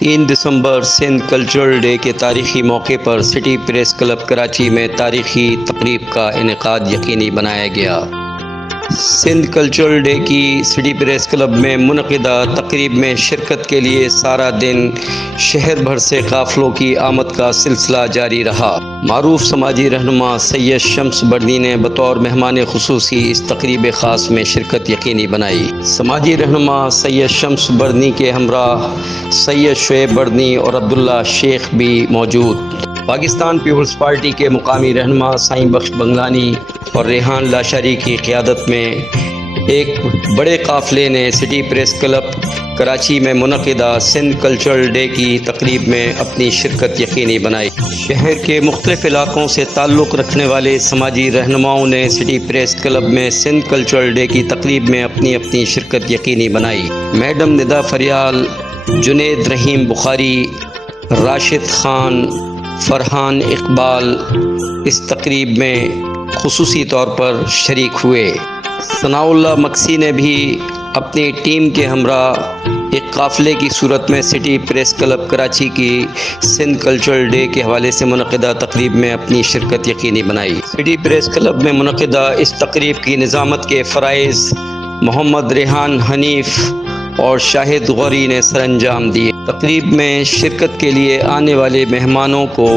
3 दिसंबर Sindh cultural day के तारीख़ी मौके पर सिटी प्रेस क्लब कराची में तारीख़ी तकरीब का इनेकाद यकीनी बनाया गया। सिंध कल्चरल डे की सिटी प्रेस क्लब में मुनक़िदा तकरीब में शिरकत के लिए सारा दिन शहर भर से काफ़िलों की आमद का सिलसिला जारी रहा। मारूफ समाजी रहनुमा सैयद शम्स बर्नी ने बतौर मेहमान खुसूसी इस तकरीब ख़ास में शिरकत यकीनी बनाई। समाजी रहनुमा सैयद शम्स बर्नी के हमरा सैयद शुएब बर्नी और अब्दुल्ला शेख भी मौजूद। पाकिस्तान पीपल्स पार्टी के मुकामी रहनुमा साईं बख्श बंगलानी और रेहान लाशारी की क़ियादत में एक बड़े काफ़िले ने सिटी प्रेस क्लब कराची में मुनक़िदा सिंध कल्चरल डे की तकरीब में अपनी शिरकत यकीनी बनाई। शहर के मुख्तलिफ़ इलाक़ों से ताल्लुक़ रखने वाले समाजी रहनुमाओं ने सिटी प्रेस क्लब में सिंध कल्चरल डे की तकरीब में अपनी अपनी शिरकत यकीनी बनाई। मैडम निदा फरियाल, जुनेद रहीम बुखारी, राशिद ख़ान, फ़रहान इकबाल इस तकरीब में खुसूसी तौर पर शरीक हुए। सनाउल्लाह मक्सी ने भी अपनी टीम के हमरा एक काफ़िले की सूरत में सिटी प्रेस क्लब कराची की सिंध कल्चरल डे के हवाले से मुनक़िदा तकरीब में अपनी शिरकत यकीनी बनाई। सिटी प्रेस क्लब में मुनक़िदा इस तकरीब की निज़ामत के फ़राइज़ मोहम्मद रेहान हनीफ और शाहिद गौरी ने सरअंजाम दिए। तकरीब में शिरकत के लिए आने वाले मेहमानों को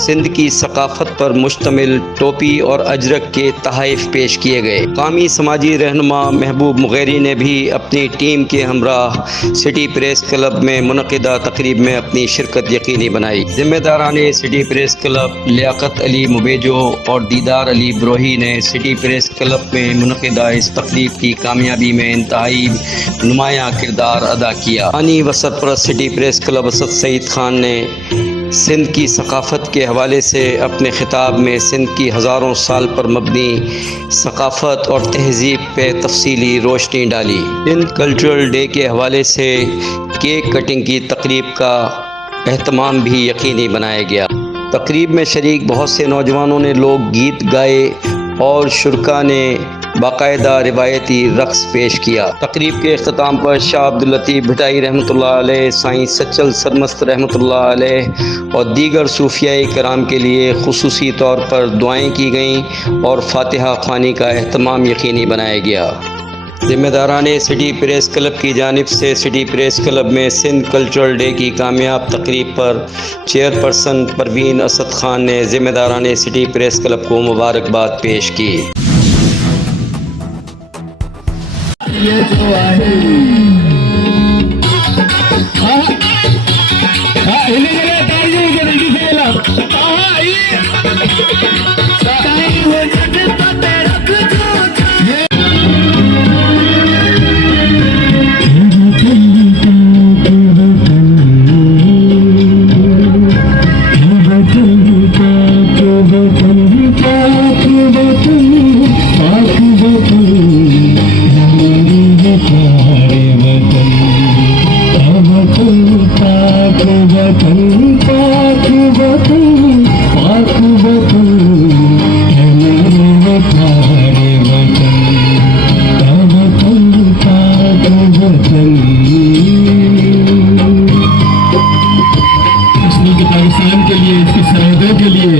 सिंध की सकाफ़त पर मुश्तमिल टोपी और अजरक के तोहफ़े पेश किए गए। कामी समाजी रहनुमा महबूब मुगैरी ने भी अपनी टीम के हमराह सिटी प्रेस क्लब में मुनक़िदा तकरीब में अपनी शिरकत यकीनी बनाई। ज़िम्मेदारान city press club Liaquat Ali Mubejo और दीदार अली ब्रोही ने सिटी प्रेस क्लब में मुनक़िदा इस तकरीब की कामयाबी में इंतहाई नुमाया किरदार अदा किया। बानी व सरपरस्त city press club Asad Saeed Khan ने सिंध की सकाफ़त के हवाले से अपने ख़िताब में सिंध की हज़ारों साल पर मबनी सकाफ़त और तहज़ीब पे तफसीली रोशनी डाली। सिंध कल्चरल डे के हवाले से केक कटिंग की तकरीब का एहतमाम भी यकीनी बनाया गया। तकरीब में शरीक बहुत से नौजवानों ने लोक गीत गाए और शुरका ने बाकायदा रिवायती रक़्स पेश किया। तकरीब के अख्ताम पर शाह अब्दुल लतीफ़ भिटाई रहमतुल्लाह अलैह, साईं सच्चल सरमस्त रहमतुल्लाह अलैह और दीगर सूफियाए कराम के लिए खुसूसी तौर पर दुआएं की गईं और फातिहा ख़्वानी का एहतमाम यकीनी बनाया गया। ज़िम्मेदारान सिटी प्रेस क्लब की जानिब से सिटी प्रेस क्लब में सिंध कल्चरल डे की कामयाब तकरीब पर चेयरपर्सन परवीन असद ख़ान ने ज़िम्मेदारान सिटी प्रेस क्लब को मुबारकबाद पेश की। ये जो आहे हिन करे तारीफ़ के नंढी खेला पाकिस्तान के लिए, इसकी सरहदों के लिए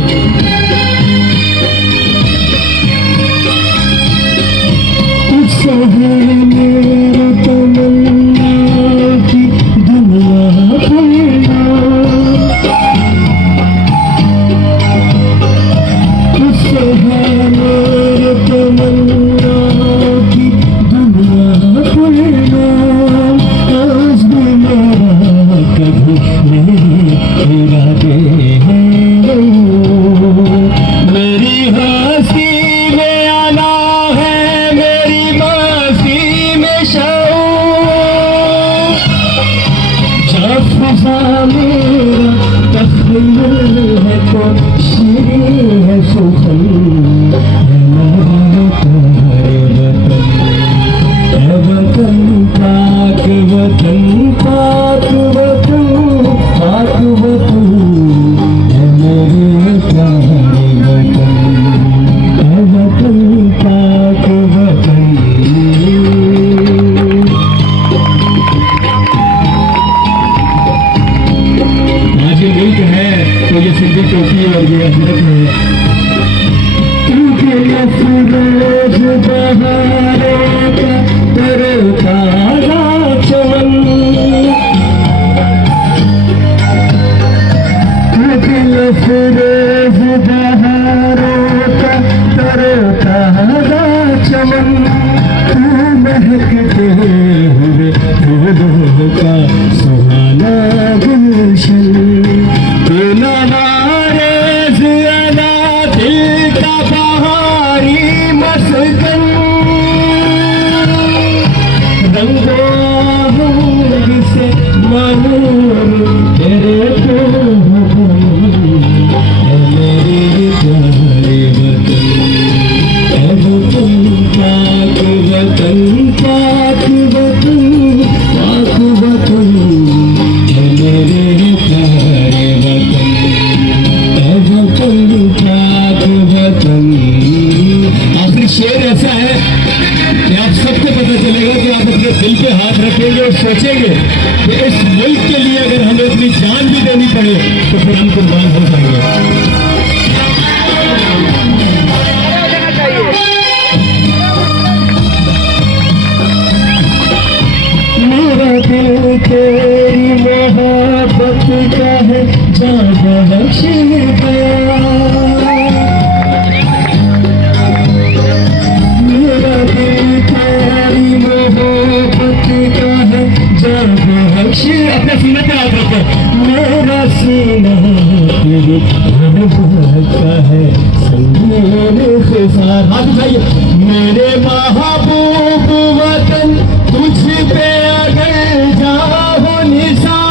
तो ये सिद्धि टोपी और ये हजरत है। अफरोज बहारों का तरोताजा चमन, अफरोज बहारों का तरोताजा चमन, तू महकते हुए फूलों का सुहाना गुलशन, तू नवारे ज़ियादा दिल का बहारी मस्कन, रंगों से मालूम तेरे तो है मेरे प्यारे वतन, है वतन पाक वतन, पाक वतन, पाक वतन, है मेरे प्यारे वतन, है वतन पाक वतन। आखिरी शेर ऐसा है कि आप सबको पता चलेगा कि आप अपने दिल पे हाथ रखेंगे और सोचेंगे कि इस मुल्क के लिए अगर हमें अपनी जान भी देनी पड़े तो फिर हम कुर्बान हो जाएंगे। मेरा दिल तेरी मोहब्बत का है जान बख्श गया, मेरा दिल तेरी मोहब्बत का है जान बख्श, अपने सीने पे हाथ रखो, मेरा सीना तेरी मोहब्बत का है संगीन ख़िज़ार, हाथ उठाइए। मेरे महबूब वतन तुझ पे अगर जाओ निसार,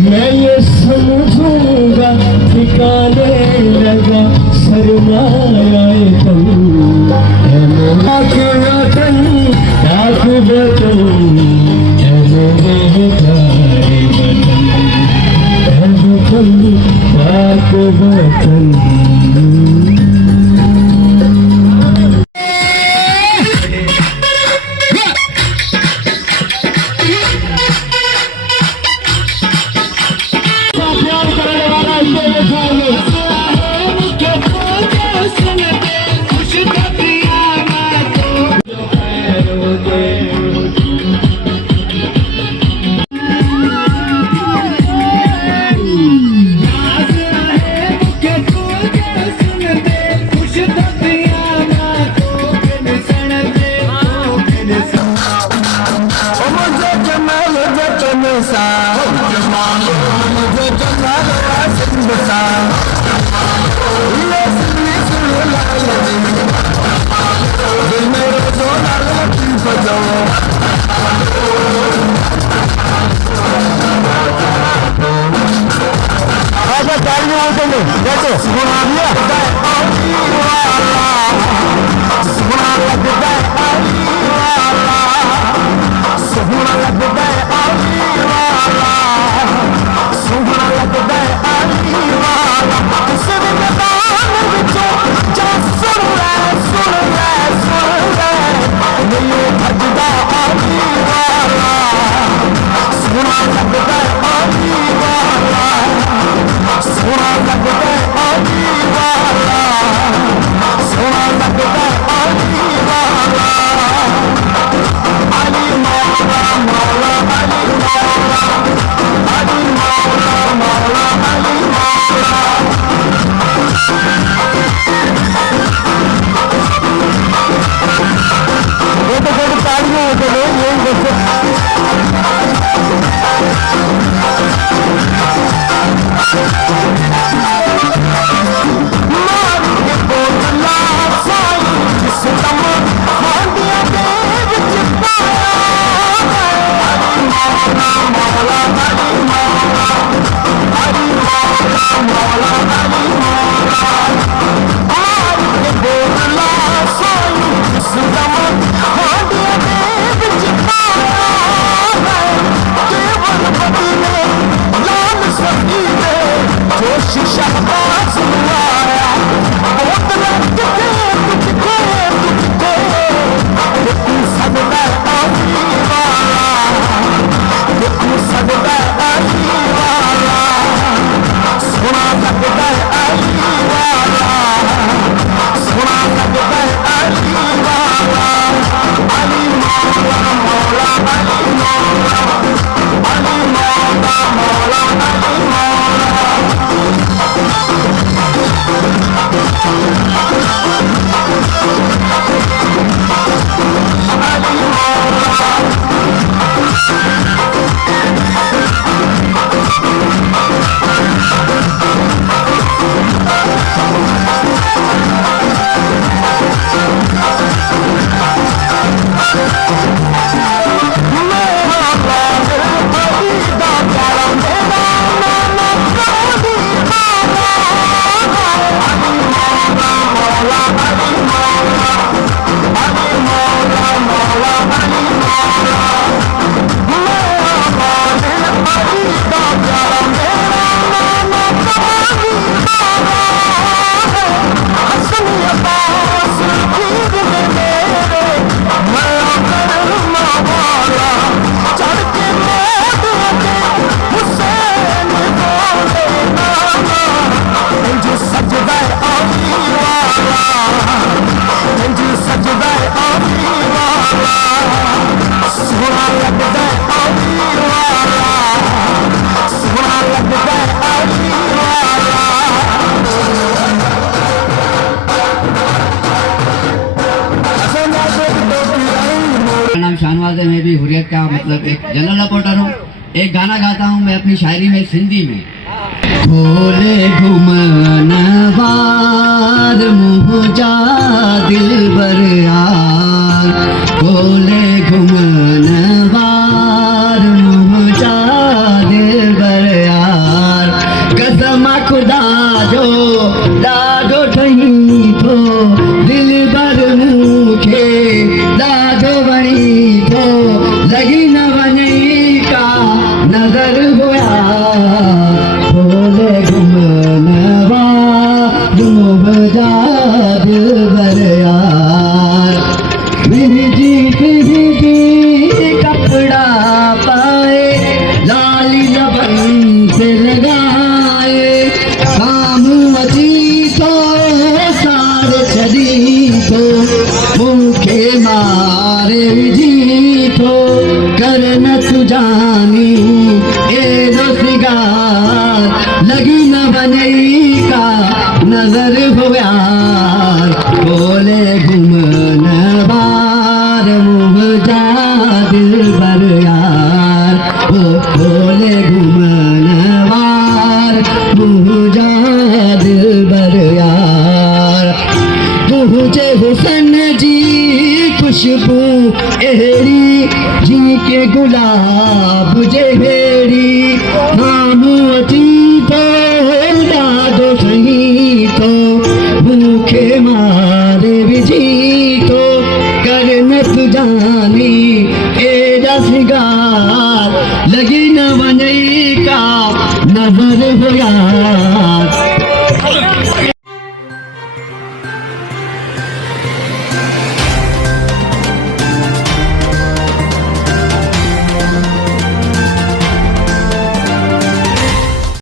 मैं ये समझूंगा ठिकाने लगा सरमाए तन, है मेरा वतन पाक वतन, है मेरे प्यारे वतन, है वतन पाक वतन। सजदा अली वाला है मैं भी हुर्रियत का मतलब एक जनरल रिपोर्टर हूँ। एक गाना गाता हूँ मैं अपनी शायरी में सिंधी में। खोले घुमन बार मुझा दिल बर यार, खोले घुमन बार मुझा दिल बर यार, कसम खुदा जो ॾाढो ठही थो दिल बर मूंखे ॾाढो वणी थो, लॻी न वञे का नज़र हुया, खोले घुमन वार मुझा दिल बर यार, विझी कपड़ा पाए लाली लबन से लगाए, साम्हूं अची तो सार छॾी थो मूंखे मारे विझी थो, कर न सुजानी एॾो सिगार, लॻी न वञे का नज़र हुया, खोले घुमन बार मुझा दिल बर यार, ओ खोले घुमन बार मुझा दिल बर यार, तुझे हुसन जी खुशबू अहिड़ी जी के गुलाब जहिड़ी, साम्हूं अची थो ॾाढो सही थो मूंखे मारे विझी थो, कर न सुजानी एॾा सिगार, लॻी न वञे का नज़र हुया,